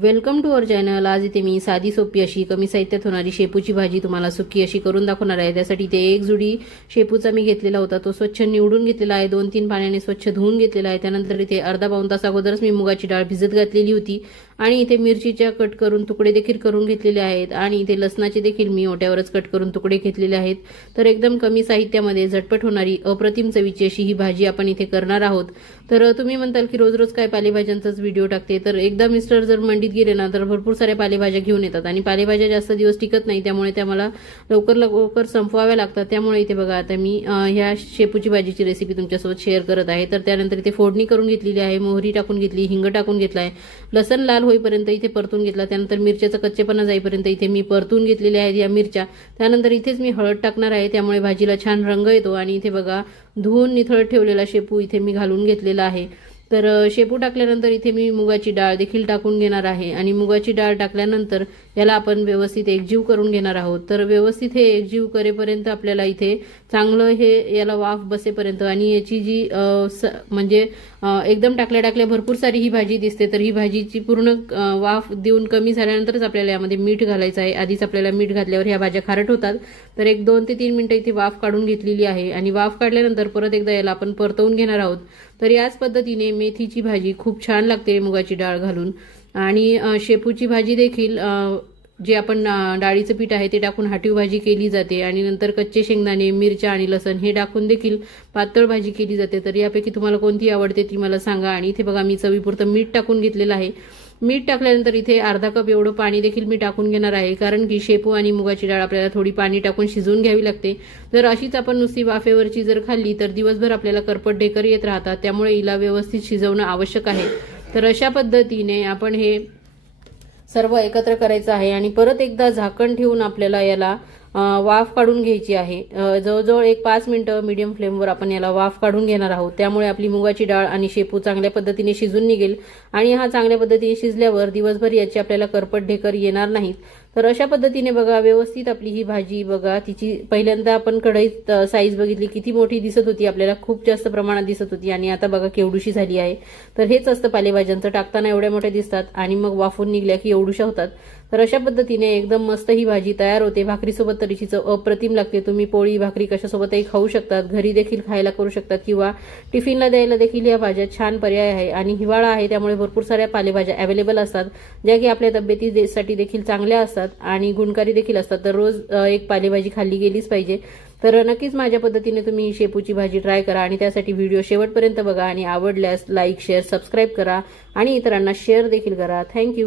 Welcome to our channel. आज इथे मी साधी सोपी अशी कमी साहित्यात होणारी शेपूची भाजी तुम्हाला सुकी अशी करून दाखवणार आहे। त्यासाठी इथे एक जुडी शेपूचा मी घेतलेला होता, तो स्वच्छ निवडून घेतलेला आहे, 2-3 पाण्याने स्वच्छ धुवून घेतलेला आहे। त्यानंतर इथे अर्धा पाऊण तास अगोदरच मी मुगाची डाळ भिजत घातलेली होती आणि इथे मिरचीच्या कट करून तुकडे देखील करून घेतलेले आहेत आणि इथे लसणाचे देखील मी ओट्यावरच कट करून तुकडे घेतलेले आहेत। तर एकदम कमी साहित्यामध्ये झटपट होणारी अप्रतिम चवीची अशी ही भाजी आपण इथे करणार आहोत। तर तुम्ही म्हणताल की रोज रोज काय पालेभाज्यांचाच व्हिडिओ टाकते, तर एकदा मिस्टर जर मंडीत गेले ना तर भरपूर साऱ्या पालेभाज्या घेऊन येतात आणि पालेभाज्या जास्त दिवस टिकत नाही, त्यामुळे त्या मला लवकर संपवाव्या लागतात। त्यामुळे इथे बघा आता मी ह्या शेपूची भाजीची रेसिपी तुमच्यासोबत शेअर करत आहे। तर त्यानंतर इथे फोडणी करून घेतलेली आहे, मोहरी टाकून घेतली, हिंग टाकून घेतला आहे, लसण लाल होईपर्यंत इथे परतून घेतला। त्यानंतर मिरच्याचा कच्चेपणा जाईपर्यंत इथे मी परतून घेतलेल्या आहेत या मिरच्या। त्यानंतर इथेच मी हळद टाकणार आहे, त्यामुळे भाजीला छान रंग येतो। आणि इथे बघा धुवून निथळत ठेवलेला शेपू इथे मी घालून घेतलेला आहे। तर शेपू टाकल्यानंतर इथे मी मुगाची डाळ देखील टाकून घेणार आहे आणि मुगाची डाळ टाकल्यानंतर याला आपण व्यवस्थित एकजीव करून घेणार आहोत। तर व्यवस्थित हे एकजीव करेपर्यंत आपल्याला इथे चांगलं हे याला वाफ बसेपर्यंत आणि याची जी म्हणजे एकदम टाकल्या भरपूर सारी ही भाजी दिसते, तर ही भाजीची पूर्ण वाफ देऊन कमी झाल्यानंतरच आपल्याला यामध्ये मीठ घालायचं आहे। आधीच आपल्याला मीठ घातल्यावर ह्या भाज्या खारट होतात। तर 1-2 ते 3 मिनिटं इथे वाफ काढून घेतलेली आहे आणि वाफ काढल्यानंतर परत एकदा याला आपण परतवून घेणार आहोत। तर याच पद्धतीने मेथीची भाजी खूप छान लागते मुगाची डाळ घालून आणि शेपूची भाजी देखील जे आपण डाळीचं पीठ आहे ते टाकून हाटीव भाजी केली जाते आणि नंतर कच्चे शेंगदाणे, मिरच्या आणि लसण हे टाकून देखील पातळ भाजी केली जाते। तर यापैकी तुम्हाला कोणती आवडते ती मला सांगा। आणि इथे बघा मी चवीपुरतं मीठ टाकून घेतलेलं आहे। मीठ टाकल्यानंतर इथे अर्धा कप एवढं पाणी देखील मी टाकून घेणार आहे, कारण की शेपू आणि मुगाची डाळ आपल्याला थोडी पाणी टाकून शिजवून घ्यावी लागते। जर अशीच आपण नुसती वाफेवरची जर खाल्ली तर दिवसभर आपल्याला करपट ढेकर येत राहतात, त्यामुळे हिला व्यवस्थित शिजवणं आवश्यक आहे। तर अशा पद्धतीने आपण हे सर्व एकत्र करायचं आहे आणि परत एकदा झाकण ठेवून आपल्याला याला वाफ काढून घ्यायची आहे। जवळजवळ 1-5 मिनिटं मीडियम फ्लेमवर आपण याला वाफ काढून घेणार आहोत, त्यामुळे आपली मुगाची डाळ आणि शेपू चांगल्या पद्धतीने शिजून निघेल आणि हा चांगल्या पद्धतीने शिजल्यावर दिवसभर याची आपल्याला करपट ढेकर येणार नाहीत। तर अशा पद्धतीने बघा व्यवस्थित आपली ही भाजी बघा, तिची पहिल्यांदा आपण कढईत साईज बघितली किती मोठी दिसत होती, आपल्याला खूप जास्त प्रमाणात दिसत होती आणि आता बघा केवढूशी झाली आहे। तर हेच असतं पालेभाज्यांचं, टाकताना एवढ्या मोठ्या दिसतात आणि मग वाफून निघल्या की एवढूशा होतात। तर अशा पद्धतीने एकदम मस्त ही भाजी तयार होते। भाकरीसोबत तर हिची चव अप्रतिम लागते। तुम्ही पोळी भाकरी कशासोबतही खाऊ शकतात, घरी देखील खायला करू शकतात किंवा टिफिनला द्यायला देखील या भाज्या छान पर्याय आहे। आणि हिवाळा आहे त्यामुळे भरपूर साऱ्या पालेभाज्या अवेलेबल असतात, ज्या की आपल्या तब्येतीसाठी देखील चांगल्या असतात आणि गुणकारी देखील असतात। तर रोज एक पालेभाजी खाल्ली गेलीच पाहिजे। तर नक्कीच माझ्या पद्धतीने तुम्ही ही शेपूची भाजी ट्राय करा आणि त्यासाठी व्हिडिओ शेवटपर्यंत बघा आणि आवडल्यास लाईक, शेअर, सबस्क्राईब करा आणि इतरांना शेअर देखील करा। थँक्यू।